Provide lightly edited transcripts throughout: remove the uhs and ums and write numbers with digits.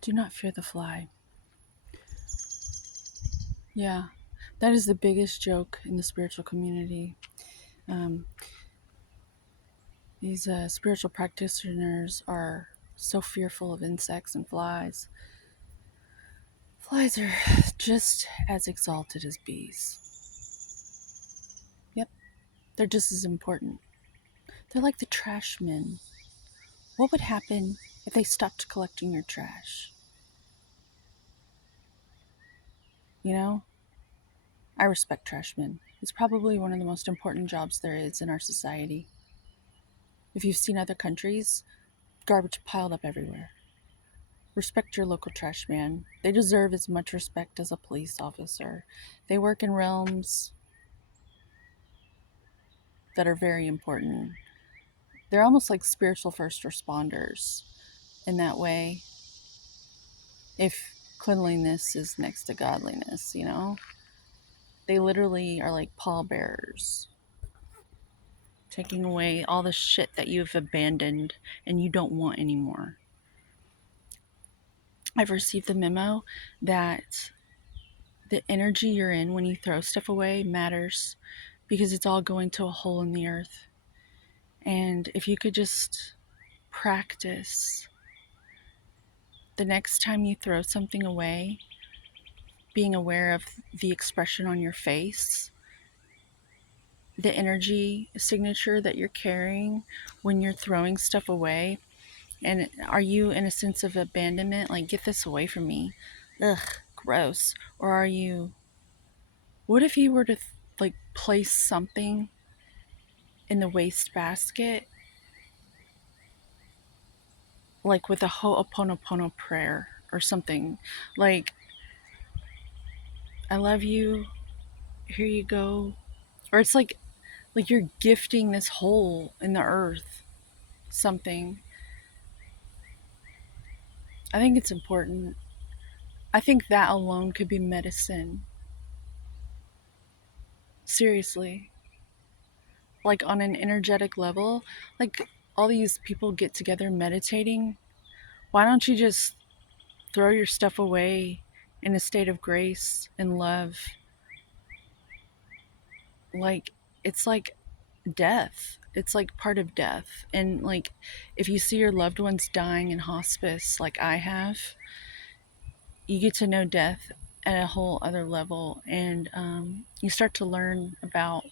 Do not fear the fly. Yeah, that is the biggest joke in the spiritual community. Um, these spiritual practitioners are so fearful of insects and flies. Flies are just as exalted as bees. Yep, they're just as important. They're like the trash men. What would happen if they stopped collecting your trash? You know, I respect trash men. It's probably one of the most important jobs there is in our society. If you've seen other countries, garbage piled up everywhere. Respect your local trash man. They deserve as much respect as a police officer. They work in realms that are very important. They're almost like spiritual first responders in that way. If cleanliness is next to godliness, they literally are like pallbearers, taking away all the shit that you've abandoned and you don't want anymore. I've received the memo that the energy you're in when you throw stuff away matters because it's all going to a hole in the earth. And if you could just practice the next time you throw something away, being aware of the expression on your face, the energy signature that you're carrying when you're throwing stuff away. And are you in a sense of abandonment, like, get this away from me? Ugh, gross. Or are you, what if you were to like place something in the waste basket, like with a Ho'oponopono prayer or something? Like, I love you, here you go. Or it's like you're gifting this hole in the earth something. I think it's important. I think that alone could be medicine. Seriously. Like on an energetic level, like all these people get together meditating. Why don't you just throw your stuff away in a state of grace and love? Like, it's like death. It's like part of death. And like, if you see your loved ones dying in hospice, like I have, you get to know death at a whole other level. And you start to learn about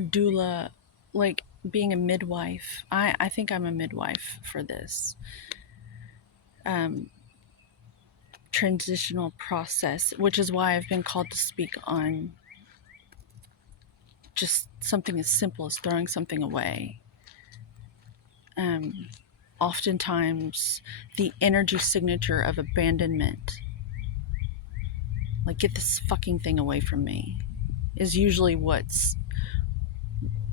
doula, like being a midwife. I think I'm a midwife for this um, transitional process, which is why I've been called to speak on just something as simple as throwing something away. Um, Oftentimes, the energy signature of abandonment, like, get this fucking thing away from me, is usually what's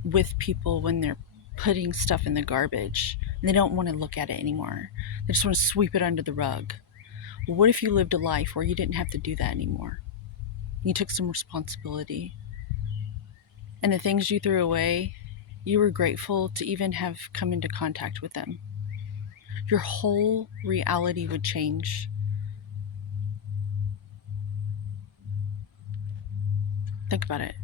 with people when they're putting stuff in the garbage and they don't want to look at it anymore. They just want to sweep it under the rug. Well, what if you lived a life where you didn't have to do that anymore? You took some responsibility. And the things you threw away, you were grateful to even have come into contact with them. Your whole reality would change. Think about it.